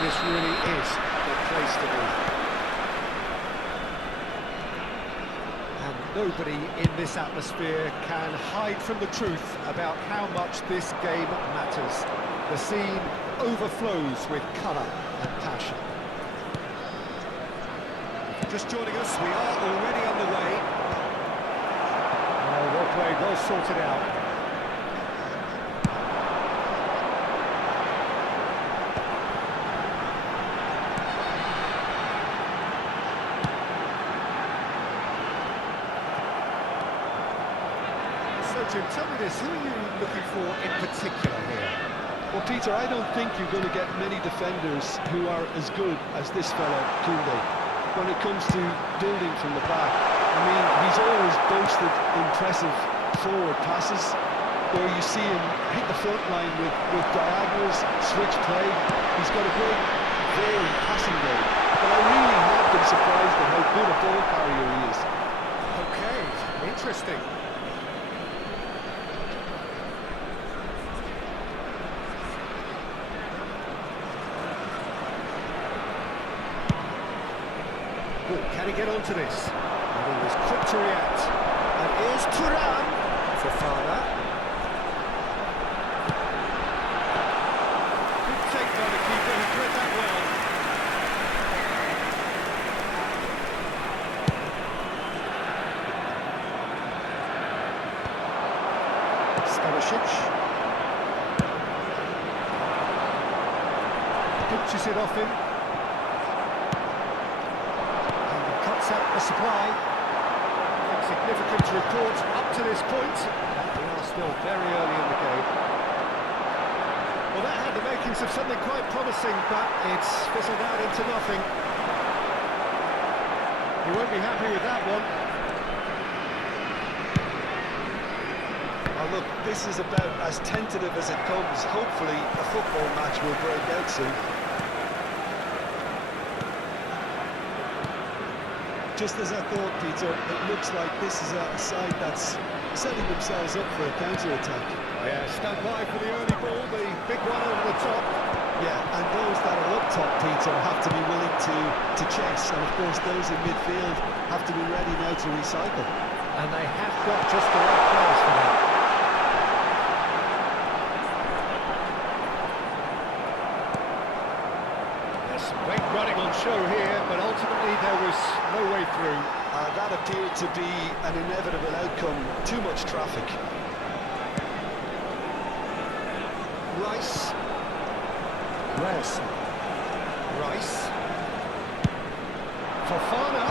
This really is the place to be. And nobody in this atmosphere can hide from the truth about how much this game matters. The scene overflows with colour and passion. Just joining us, we are already underway. Oh, well played, well sorted out. So, Jim, tell me this, who are you looking for in particular here? Well, Peter, I don't think you're going to get many defenders who are as good as this fella, Koundé, when it comes to building from the back. I mean, he's always boasted impressive forward passes, where you see him hit the front line with diagonals, switch play. He's got a great, varied passing game. But I really have been surprised at how good a ball carrier he is. Okay, interesting. Can he get onto this? And he was quick to react. And here's Turan for Fana. Good take by the keeper, he read that well. Stanisic. Pinches it off him. Up the supply. Significant to report up to this point. We are still very early in the game. Well, that had the makings of something quite promising, but it's fizzled out into nothing. He won't be happy with that one. Oh, look, this is about as tentative as it comes. Hopefully, a football match will break out soon. Just as I thought, Peter, it looks like this is a side that's setting themselves up for a counter-attack. Yeah, stand by for the early ball, the big one over the top. Yeah, and those that are up top, Peter, have to be willing to chase, and of course those in midfield have to be ready now to recycle. And they have got just the right players for that. There's some great running on show here, but ultimately there was no way through. That appeared to be an inevitable outcome. Too much traffic. Rice. Rice. Fofana.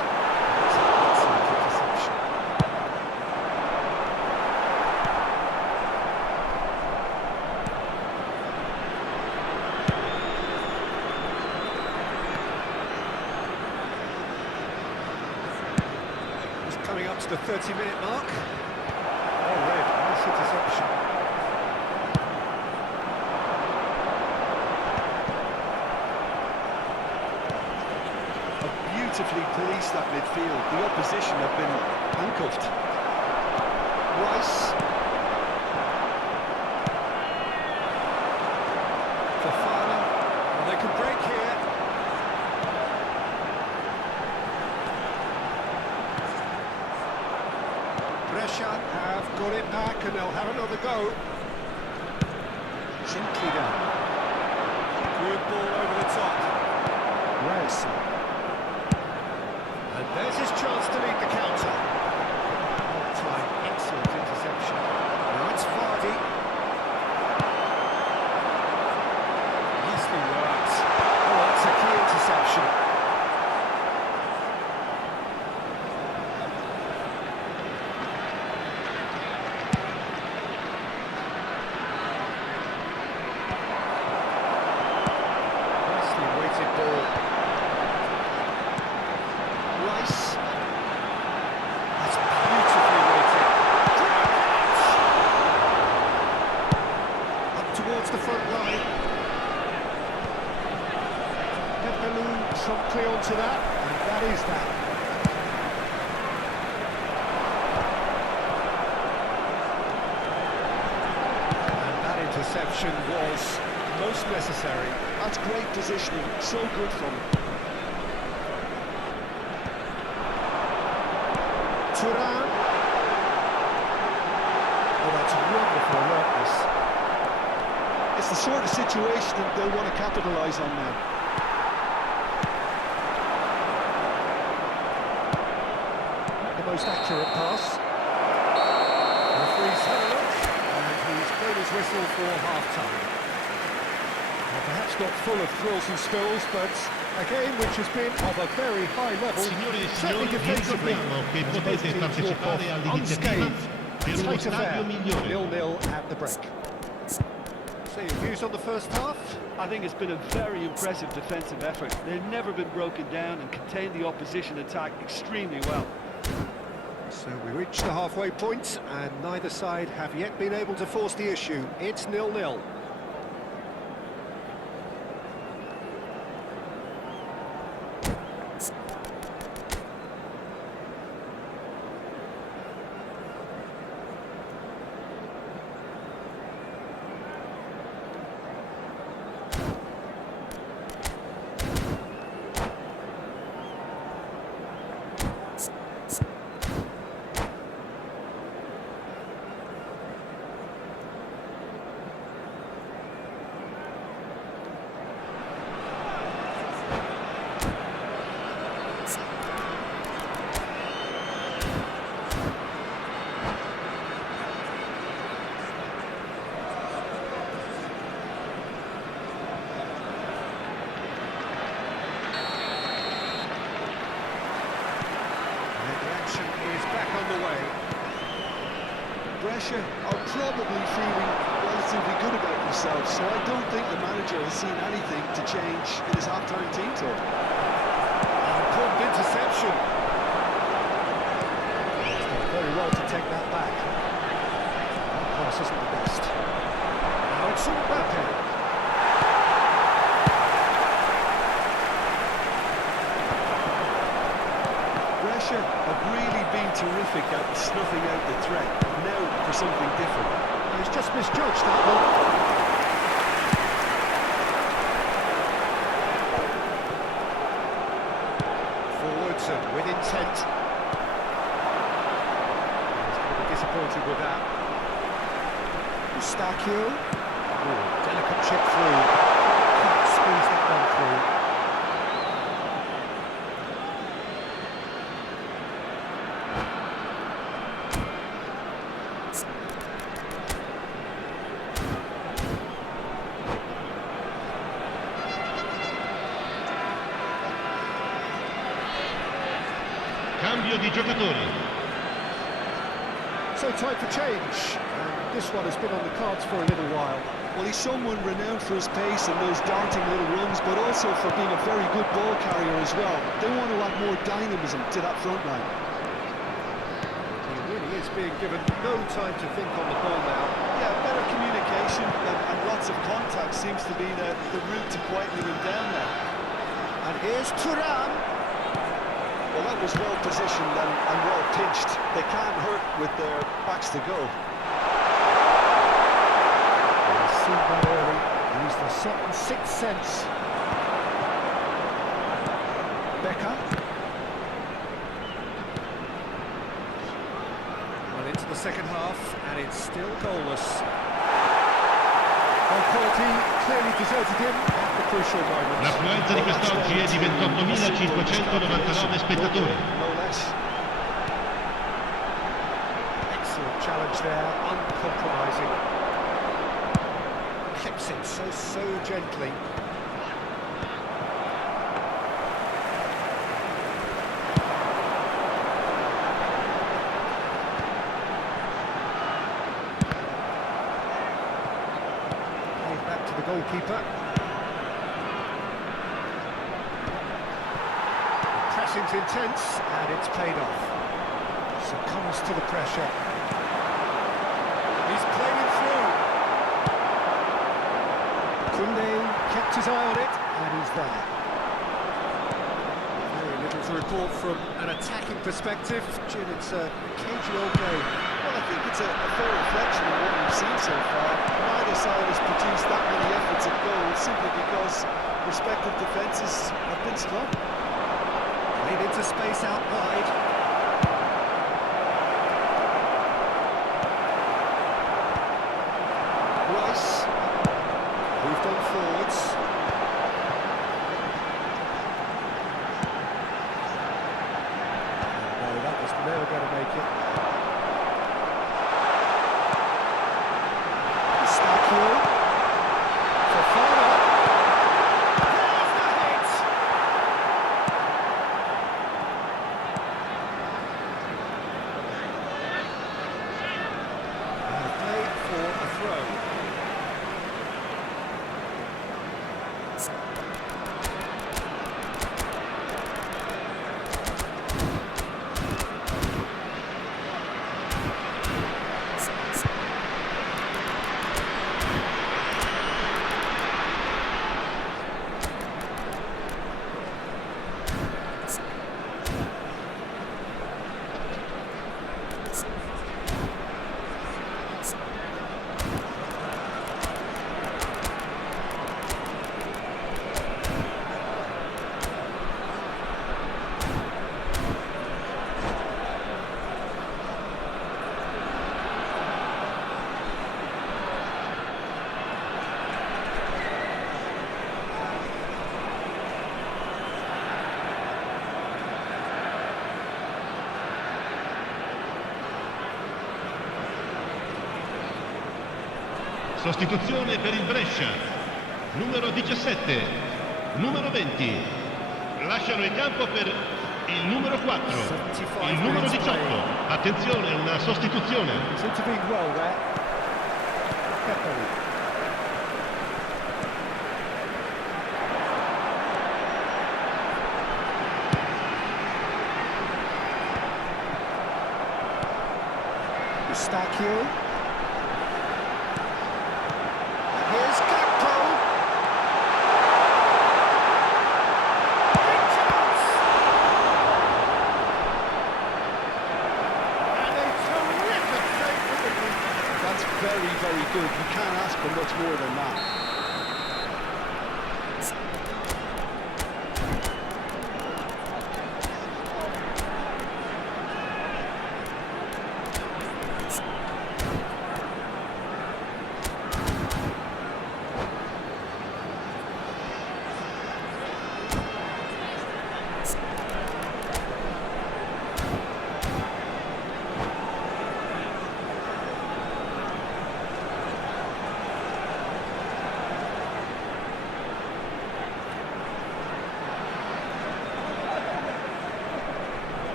Coming up to the 30-minute mark. Oh, red, nice interception. Beautifully policed that midfield. The opposition have been handcuffed. Rice. Fofana. Well, they could break here. Have got it back and they'll have another go. Gently down. Good ball over the top. Rice. And there's his chance to lead the counter. All-time excellent interception. Now it's Vardy. Nicely worked. Oh, that's a key interception. The front line. Pepelu promptly onto that, and that is that. And that interception was most necessary. That's great positioning, so good from him. Turan. Oh, that's wonderful alertness. It's the sort of situation that they'll want to capitalise on now. The most accurate pass. The referee's had a look, and he's blown his whistle for half-time. Well, perhaps not full of thrills and spills, but a game which has been of a very high level. Signore e Certainly signori, vi defensively, ricordiamo che both potete teams partecipare walk off all'iniziativa unscathed. per uno Tight affair, stadio migliore. 0-0 at the break. So your views on the first half? I think it's been a very impressive defensive effort. They've never been broken down and contained the opposition attack extremely well. So we reach the halfway point, and neither side have yet been able to force the issue. It's 0-0. Brescia are probably feeling relatively good about themselves, so I don't think the manager has seen anything to change in his half-time team talk. Important interception. He's done very well to take that back. That pass isn't the best. Now it's Mbappe. Brescia have really been terrific at snuffing out the threat. Now for something different. He's just misjudged that one. Forwards and with intent. He's going to be disappointed with that. Eustachio. Delicate chip through. Can't squeeze that one through. Cambio di giocatori. So time for change. And this one has been on the cards for a little while. Well, he's someone renowned for his pace and those darting little runs, but also for being a very good ball carrier as well. They want to add more dynamism to that front line. He really is being given no time to think on the ball now. Yeah, better communication and lots of contact seems to be the route to quietening him down now. And here's Turan. Well, that was well positioned and well pitched. They can't hurt with their backs to go. He's seen that early. Used the second sixth sense. Becker. Well, into the second half, and it's still goalless. Well, quality clearly deserted him at the crucial moment. L'affluenza di quest'oggi è di 28.599 spettatori. No less. Excellent challenge there, uncompromising. Clips it so gently. Back to the goalkeeper. The pressing's intense, and it's paid off. Succumbs to the pressure. He's playing it through. Kunde kept his eye on it, and he's there. Very little to support from an attacking perspective. Jim, it's a cagey-old game. Well, I think it's a fair reflection of what we've seen so far. Neither side has produced that many efforts at goal simply because respective defences have been strong. Played into space out wide. Rice moved on forwards. No, that was never going to make it. Stakio for Fowler. There's the hit. And play for a throw. Sostituzione per il Brescia, numero 17, numero 20, lasciano il campo per il numero 4, il numero 18, attenzione, una sostituzione. Seemed to be well there. Pepper. Stakio. Here's Gakpo. Big chance. And a terrific save for the lead. That's very, very good. You can't ask for much more than that.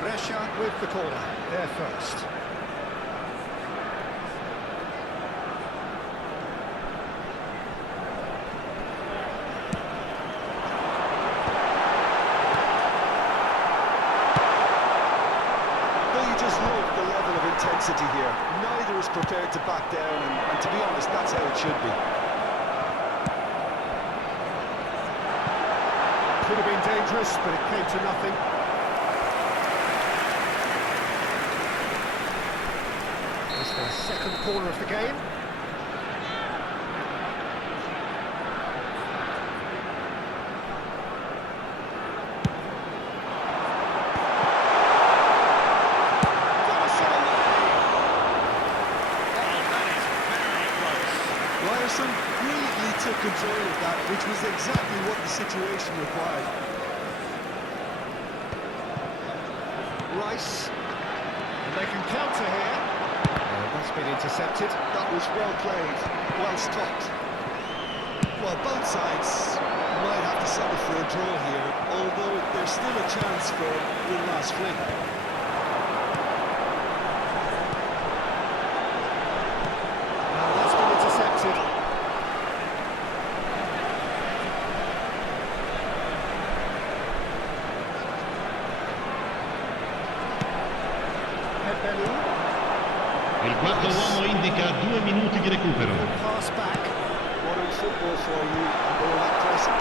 Brescia with the corner, there first. Well, you just love the level of intensity here. Neither is prepared to back down, and to be honest, that's how it should be. Could have been dangerous, but it came to nothing. It's the second corner of the game. Ryerson brilliantly took control of that, which was exactly what the situation required. Rice, and they can counter here. That's been intercepted. That was well played, well stopped. Well, both sides might have to settle for a draw here, although there's still a chance for one last fling. That's been intercepted. Il quarto uomo indica 2 minuti di recupero. Pass back. Modern football for you, and all that pressing.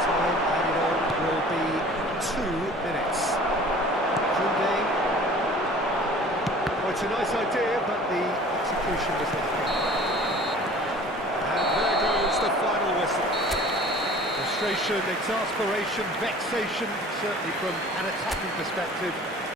Time added on will be 2 minutes. Koundé. Well, it's a nice idea, but the execution was lacking. And there goes the final whistle. Frustration, exasperation, vexation, certainly from an attacking perspective.